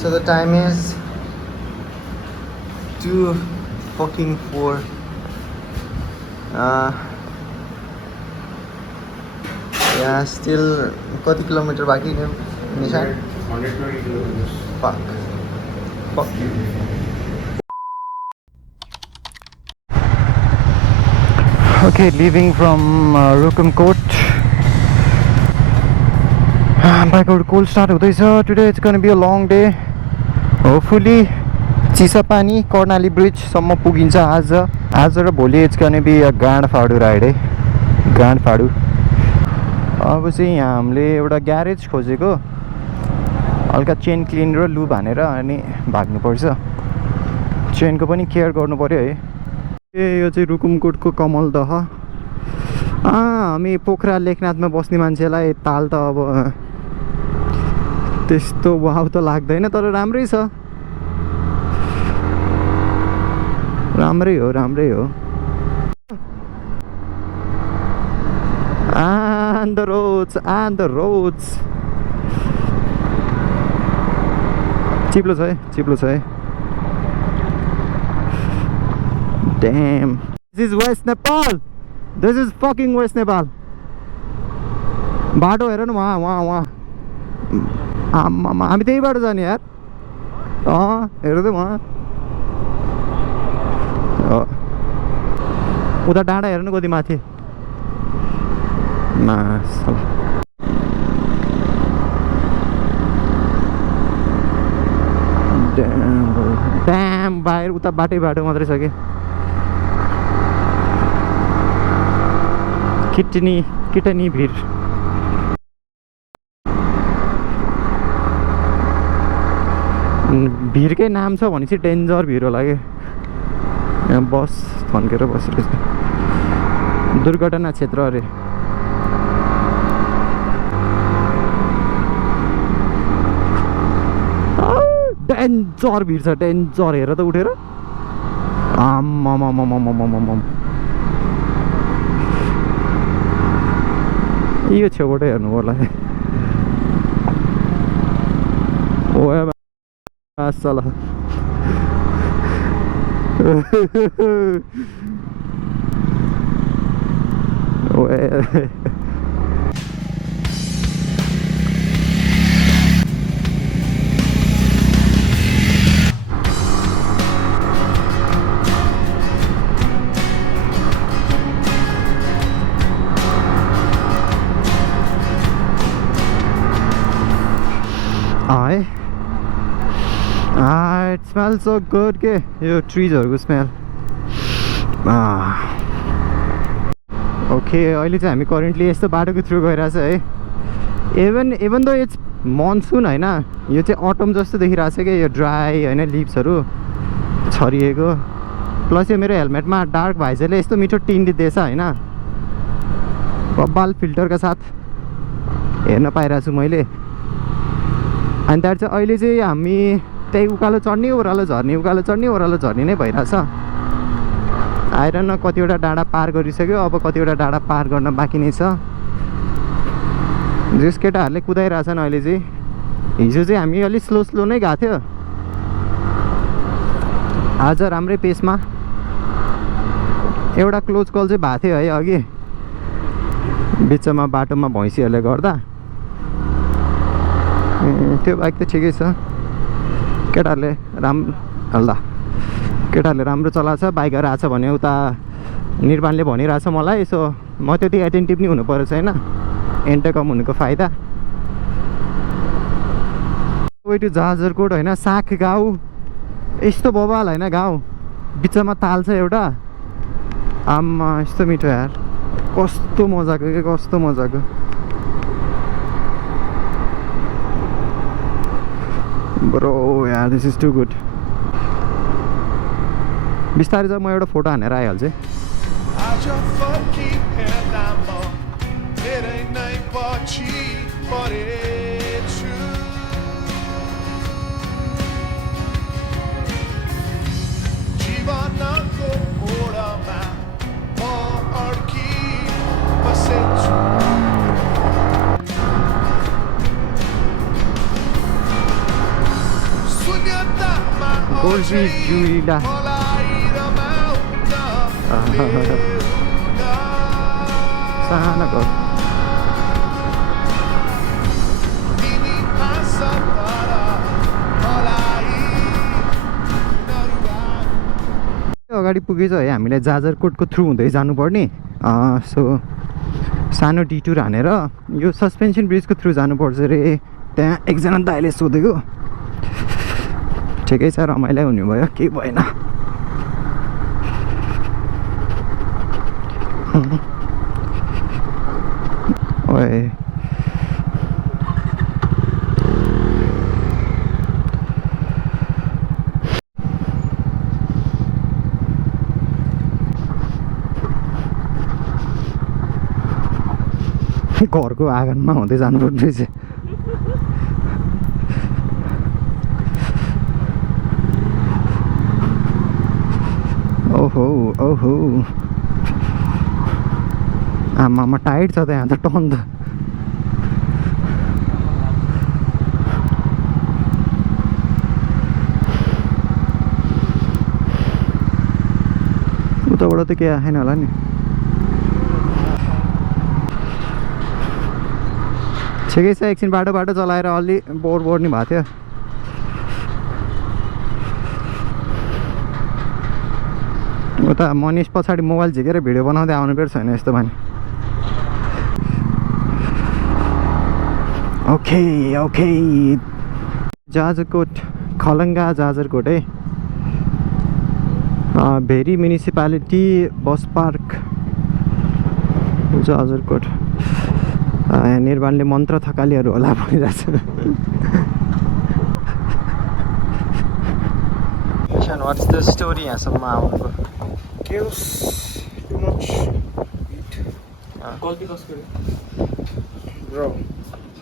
So the time is 2 fucking 4. Yeah, still कति kilometre बाँकी थियो निशान? 120 kilometers. Fuck. Okay, leaving from Rukumkot. Back cold start हुँदैछ. Today it's going to be a long day. Hopefully Chisapani Karnali bridge सम्म पुगिन्छ आज र भोलि. It's going to be a गाँडफाडु राइड है. गाँडफाडु. अब चाहिँ यहाँ हामीले एउटा ग्यारेज खोजेको, हल्का चेन क्लिन र लुब हानेर अनि भाग्नुपर्छ. चेनको पनि केयर गर्नु पर्यो है. यो चाहिँ रुकुमकोटको कमल दह. हामी पोखरा लेखनाथमा बस्ने मान्छेलाई ताल त अब त्यस्तो वाउ त लाग्दैन, तर राम्रै छ. राम्रै हो. And the roads. चिप्लो छ है. Damn. This is West Nepal. This is fucking West Nepal. बाटो हेर न वहाँ हामी त्यही बाटो जाने यार. हेर त वहाँ उता डाँडा हेर न कति माथि. ड्याम बाहिर उता बाटो मात्रै छ कि. किटनी भिर. भिरकै नाम छ भनेपछि डेन्जर भिर होला कि. यहाँ बस थन्केर बसिरहेछ. दुर्घटना क्षेत्र अरे. डेन्जर भिर छ, डेन्जर. हेर त उठेर. यो छेउबाट हेर्नु पर्ला. चल it smells so good के यो ट्रिजहरूको स्मेल. ओके, अहिले चाहिँ हामी करेन्टली यस्तो बाटोको थ्रु गइरहेछ है. इभन दो इट्स मनसुन होइन, यो चाहिँ अटम जस्तो देखिरहेछ कि. यो ड्राई होइन, लिप्सहरू छरिएको. प्लस यो मेरो हेलमेटमा डार्क भाइजरले यस्तो मिठो टिन्ट दिएछ होइन, बब्बाल फिल्टरका साथ हेर्न पाइरहेको छु मैले. अनि त्यहाँ चाहिँ अहिले चाहिँ हामी त्यही उकालो चढ्ने ओह्रालो झर्ने नै भइरहेछ. आएर न कतिवटा डाँडा पार गरिसक्यो, अब कतिवटा डाँडा पार गर्न बाँकी नै छ. जस केटाहरूले कुदाइरहेछन् अहिले चाहिँ. हिजो चाहिँ हामी अलिक स्लो नै गएको थियो, आज राम्रै पेसमा. एउटा क्लोज कल चाहिँ भएको थियो है अघि, बिचमा बाटोमा भैँसीहरूले गर्दा. त्यो बाइक त ठिकै छ. केटाहरूले राम्रो चलाएको छ. बाइकहरू आएको छ भने उता निर्माणले भनिरहेछ मलाई. यसो म त्यति एटेन्टिभ नि हुनु पर्यो छैन, एन्टकम हुनुको फाइदा. वे टु जाजरकोट होइन, साख गाउँ. यस्तो बबाल होइन गाउँ, बिचमा ताल छ एउटा. आम्मा यस्तो मिठो यार, कस्तो मजाको के, कस्तो मजाको. ब्रो यार, दिस इज टु गुड. बिस्तारै चाहिँ म एउटा फोटो हानेर आइहाल्छु. गोल्फी जुइला सानो घर अगाडि पुगेछ है हामीलाई जाजरकोटको थ्रु हुँदै जानुपर्ने सो सानो डिटुर हानेर यो सस्पेन्सन ब्रिजको थ्रु जानुपर्छ अरे त्यहाँ एकजना दाइले सोधेको ठिकै छ रमाइलो हुने भयो केही भएन ओए घरको आँगनमा हुँदै जानुपर्ने रहेछ ओहो ओहो आमामा टाइट छ त यहाँ त टर्न त उताबाट त केही आएन होला नि ठिकै छ एकछिन बाटो चलाएर अलि बोर बोर्ने भएको थियो उता मनिष पछाडि मोबाइल झिकेर भिडियो बनाउँदै आउनु पर्छ छैन यस्तो भने ओके ओके जाजरकोट खलङ्गा जाजरकोट है Bheri municipality bus park Jajarkot निर्माणले मन्त्र थकालीहरू होला भनिरहेछ वाट्स द स्टोरी यहाँसम्म आउनुको Chaos, too much heat. गल्ती कसको Bro,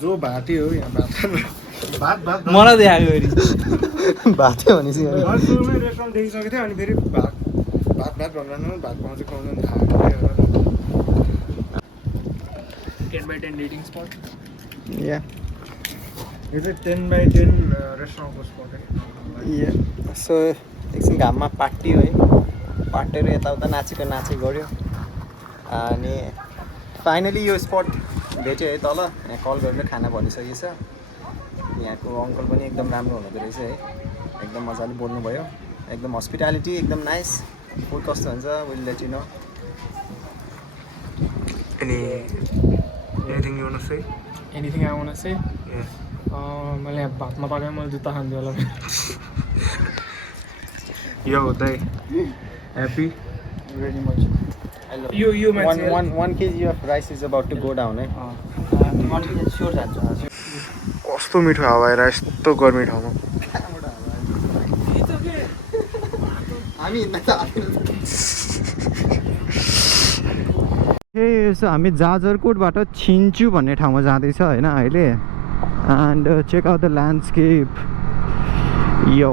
जो भाती हो यहाँ भात मलाई देखाएको फेरि भातै भनेपछि सुरुमै रेस्टुरेन्ट देखिसकेको थियो अनि फेरि भात भन्दा भात पाउँछ पाउँदैन थाहा 10/10 रेटिङ स्पट या यो चाहिँ 10/10 रेस्टुरेन्टको स्पट है सो एकछिन घाममा पाटियो है पाटेर यताउता नाचेको गऱ्यो अनि फाइनली यो स्पट भेट्यो है तल यहाँ कल गरेर खाना भनिसकेछ यहाँको अङ्कल पनि एकदम राम्रो हुनुहुँदो रहेछ है एकदम मजाले बोल्नुभयो एकदम हस्पिटालिटी एकदम नाइस फुड कस्तो हुन्छ will let you know Anything you want to say? Anything I want say मैले भातमा पाकेँ मैले जुत्ता खान्थेँ होला Yo, Dai. Happy? Very much. You might say one kg of rice is about to go down है कस्तो मिठो हावा आएर यस्तो गर्मी ठाउँमा हामी सो हामी जाजरकोटबाट छिन्चु भन्ने ठाउँमा जाँदैछ होइन अहिले and check out the landscape यो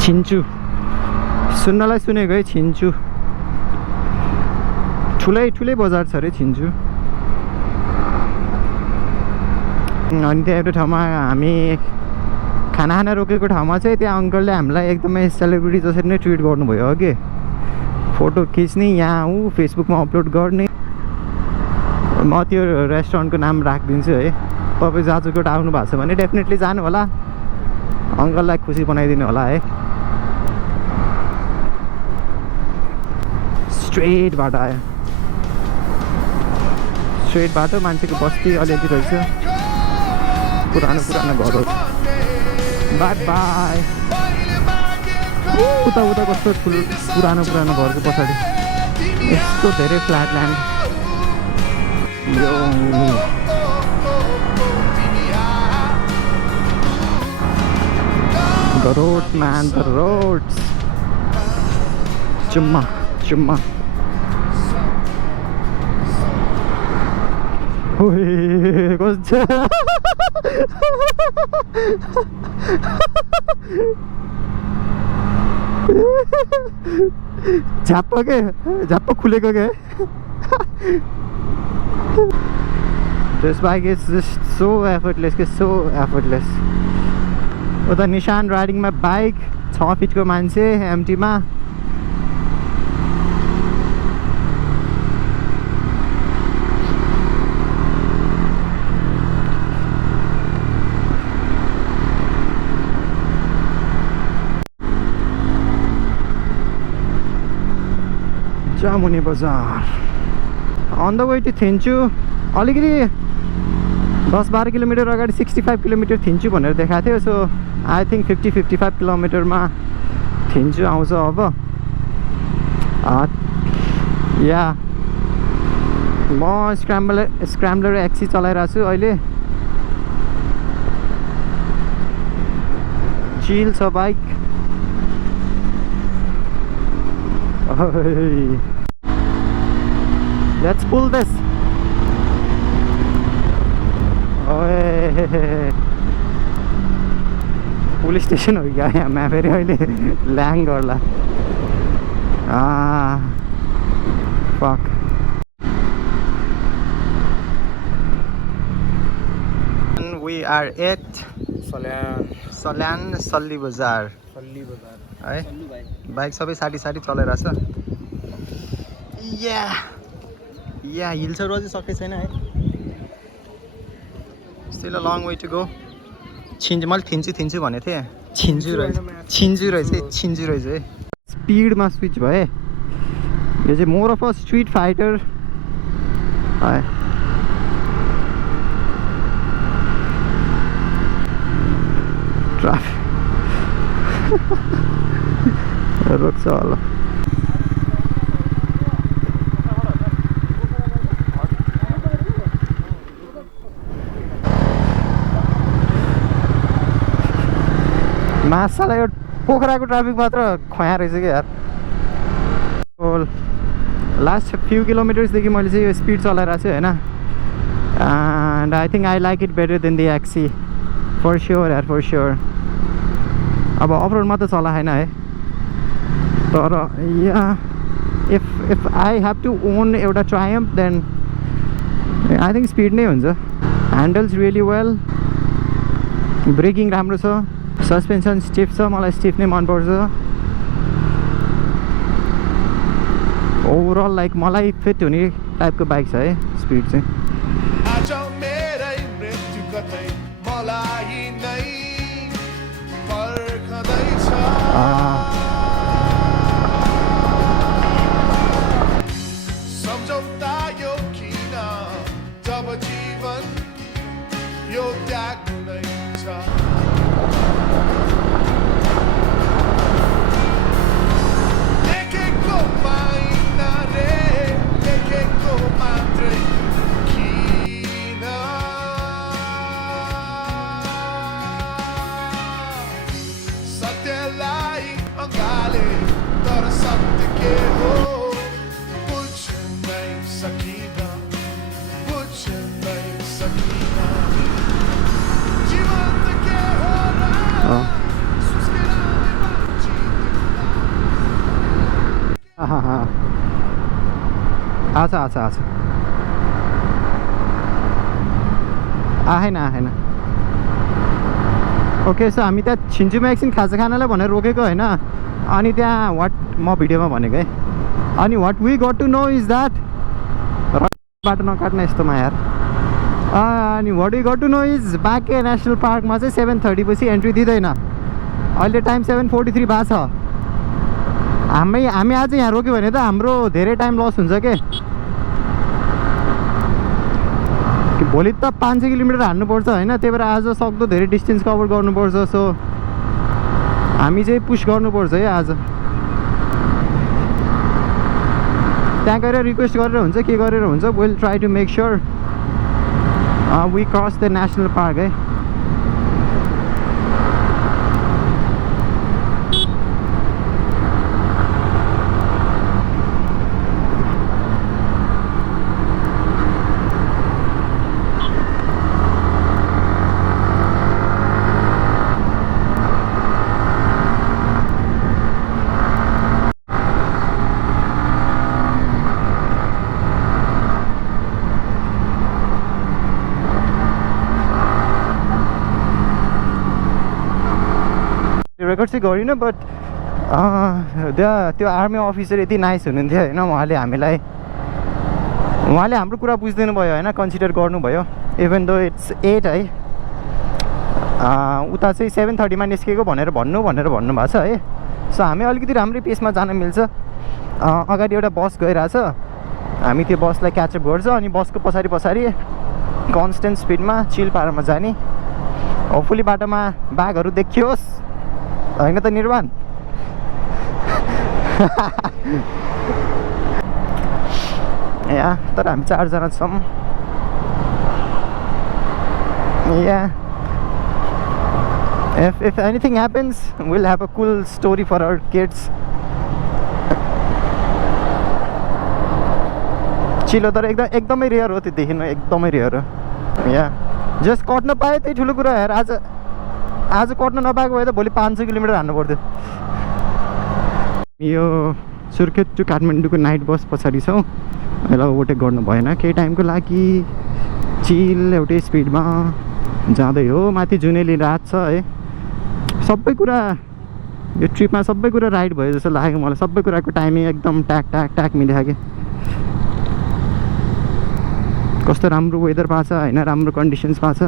छिन्चु सुन्नलाई सुनेको है छिन्चु ठुलै बजार छ अरे छिन्चु अनि त्यहाँ एउटा ठाउँमा हामी खाना रोकेको ठाउँमा चाहिँ त्यहाँ अङ्कलले हामीलाई एकदमै सेलिब्रिटी जसरी नै ट्रिट गर्नुभयो अघि फोटो खिच्ने यहाँ फेसबुकमा अपलोड गर्ने म त्यो रेस्टुरेन्टको नाम राखिदिन्छु है तपाईँ जाजरकोट आउनु भएको छ भने डेफिनेटली जानु होला अङ्कललाई खुसी बनाइदिनु होला है स्ट्रेट बाटो आयो स्ट्रेट बाटो मान्छेको बस्ती अलिअलि रहेछ पुरानो घरहरू बाई बाई उता कस्तो पुरानो घरको पछाडि यस्तो धेरै flat land The road, man, the roads. Chumma. Oi, कस्तो झ्याप्प खुलेको के This bike is just so effortless, so effortless. With the Nishan riding my bike, 6 feet ko manche, empty ma. Jamuni Bazaar. On the way to Thinchu, अलिकति 10-12 kilometre अगाडि 65 kilometre थिन्चु भनेर देखाएको थियो. So I think 50-55 किलोमिटरमा थिन्चु आउँछ अब. या म scrambler XC चलाइरहेको छु अहिले. चिल छ bike. Let's pull this. Police station हो क्या यहाँ फेरि अहिले ल्याङ गर्ला. Fuck. We are at Salyan Salli Bazar है. बाइक सबै साटी चलाइरहेछ. या हिल छ रोज सकेको छैन है. Still a long way to go. मैले थिन्चु भनेको थिएँ. छिन्जु रहेछ है. स्पिडमा स्विच भए. यो चाहिँ more of a street fighter. Traffic रोक्छ होला. मासालाई यो पोखराको ट्राफिक मात्र खुवाया रहेछ कि यार. लास्ट फ्यु किलोमिटर्सदेखि मैले चाहिँ यो स्पिड चलाइरहेको छु होइन. And I think I like it better than the एक्सी. फर स्योर यार, फर स्योर. अब अफरोडमा त चला छैन है. तर या if I have to own एउटा Triumph then I think speed नै हुन्छ. Handles really well. ब्रेकिङ राम्रो छ. सस्पेन्सन स्टिफ छ. मलाई स्टिफ नै मनपर्छ. ओभरअल लाइक मलाई फिट हुने टाइपको बाइक छ है स्पिड चाहिँ. आछ आएन. ओके. सो हामी त्यहाँ छिन्चुमा एकछिन खाजा खानालाई भनेर रोकेको होइन. अनि त्यहाँ म भिडियोमा भनेको है. अनि what we got to know is that बाटो नकाट्न यस्तोमा यार. अनि what we got to know is Banke national पार्कमा चाहिँ 7:30 पछि एन्ट्री दिँदैन. अहिले टाइम 7:43 भएको छ. हामी आज यहाँ रोक्यो भने त हाम्रो धेरै टाइम लस हुन्छ के. भोलि त 500 किलोमिटर हान्नुपर्छ होइन. त्यही भएर आज सक्दो धेरै डिस्टेन्स कभर गर्नुपर्छ. सो हामी चाहिँ पुस गर्नुपर्छ है आज. त्यहाँ गएर रिक्वेस्ट गरेर हुन्छ, के गरेर हुन्छ. Will try to make sure we cross the national park है. रेकर्ड चाहिँ गरिनँ बट त्यो आर्मी अफिसर यति नाइस हुनुहुन्थ्यो होइन उहाँले हाम्रो कुरा बुझिदिनु भयो होइन कन्सिडर गर्नुभयो इभन दो इट्स 8 है उता चाहिँ 7:30मा निस्केको भनेर भन्नुभएको छ है सो हामी अलिकति राम्रै पेसमा जान मिल्छ अगाडि एउटा बस गइरहेछ हामी त्यो बसलाई क्याचअप गर्छ अनि बसको पछाडि कन्स्टेन्ट स्पिडमा चिल पारामा जाने होपफुली बाटोमा बाघहरू देखियोस् होइन त निर्वाण या तर हामी 4 जना छौँ या if anything happens we'll have a cool story for our kids चिलो तर एकदमै रेयर हो त्यो देखिनु एकदमै रेयर हो या जस्ट कट्न पाएँ त्यही ठुलो कुरा हेर आज कट्न नपाएको भए त भोलि 500 किलोमिटर हान्नु पर्थ्यो यो सुर्खेत टु काठमाडौँको नाइट बस पछाडि छौँ यसलाई ओभरटेक गर्नु भएन केही टाइमको लागि चिल एउटै स्पिडमा जाँदै हो माथि जुनेली रात छ है सबै कुरा यो ट्रिपमा सबै कुरा राइट भयो जस्तो लाग्यो मलाई सबै कुराको टाइमिङ एकदम ट्याक मिलेको कि कस्तो राम्रो वेदर पाएको छ होइन राम्रो कन्डिसन्स पाएको छ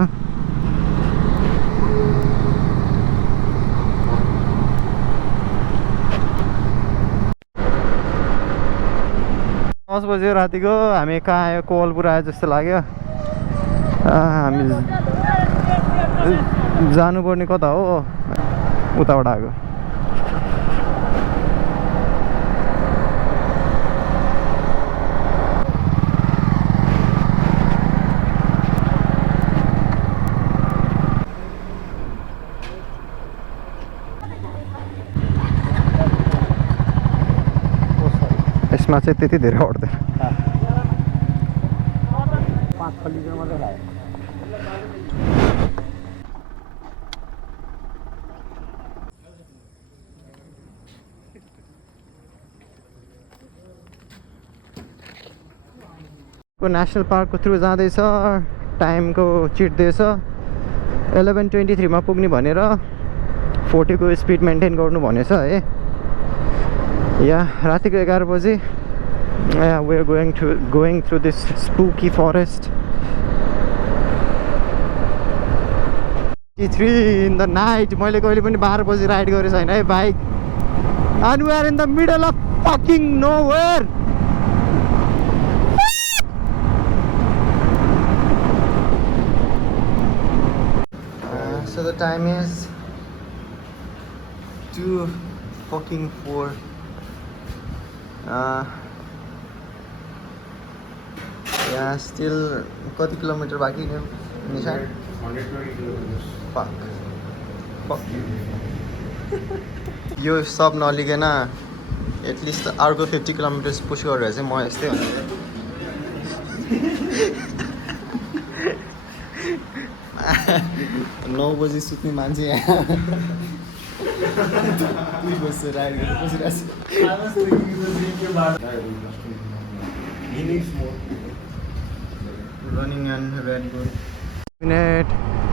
10 बज्यो रातिको हामी कहाँ आयो कोवलपुर आयो जस्तो लाग्यो हामी जानुपर्ने कता हो उताबाट आएको यसमा चाहिँ त्यति धेरै अट्दैन 5-6 लिटर मात्रै खायो नेसनल पार्कको थ्रु जाँदैछ टाइमको चिट्दैछ 11:23 मा पुग्ने भनेर 40 को स्पिड मेन्टेन गर्नु भनेछ है या रातिको 11 बजे we are going through this spooky forest 3 in the night मैले कहिले पनि 12 बजे राइड गरे छैन है bike and we are in the middle of fucking nowhere so the time is 2:04 yeah still कति किलोमिटर बाँकी छ निशान 120 किलोमिटर fuck यो सब नलिकन एटलिस्ट अर्को 50 किलोमिटर्स पुस गरेर चाहिँ म यस्तै हुन्छु 9 बजी सुत्ने मान्छे यहाँ राइड गरेर running and very good minute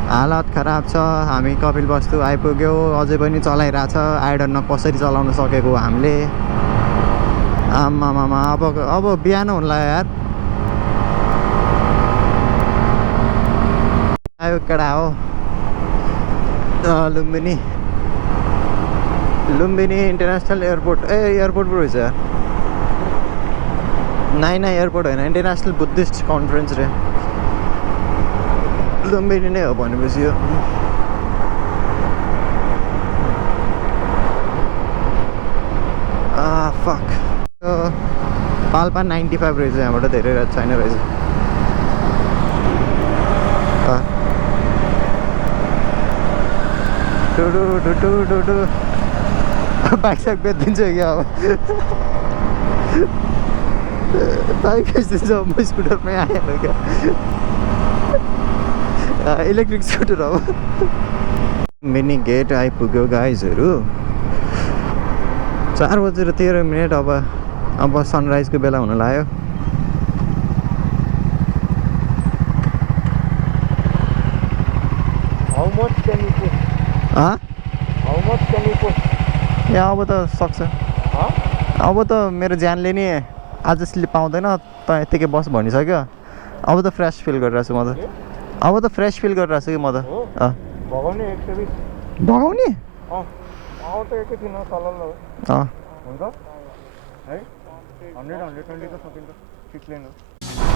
हालत खराब छ हामी कपिलवस्तु आइपुग्यो अझै पनि चलाइरहेछ आइडन कसरी चलाउन सकेको हामीले आमामामा अब बिहान हुन्ला यार आयो केटा हो लुम्बिनी इन्टरनेसनल एयरपोर्ट एयरपोर्ट पो रहेछ यार नाइन एयरपोर्ट होइन इन्टरनेसनल बुद्धिस्ट कन्फरेन्स रे लुम्बिनी नै हो भनेपछि यो फक पाल्पा 95 रहेछ यहाँबाट धेरै रात छैन रहेछ टुडु बाइक साइक बेचिदिन्छ क्या अब बाइक बेचिदिन्छ म स्कुटरमै आएन क्या इलेक्ट्रिक स्कुटर अब मिनी गेट आइपुग्यो गाइजहरू 4:13 अब सनराइजको बेला हुन लाग्यो How much can you put? Huh? How much can you put यहाँ अब त सक्छ अब त मेरो ज्यानले नि आज स्लिप पाउँदैन त यत्तिकै बस भनिसक्यो अब त फ्रेस फिल गरिरहेको छु म त अब त फ्रेस फिल गरिरहेको छु कि म त भगाउने 120 भगाउने त एकैछिन सलल हुन्छ है 100 120 को सकिन्छ 6 लेन हो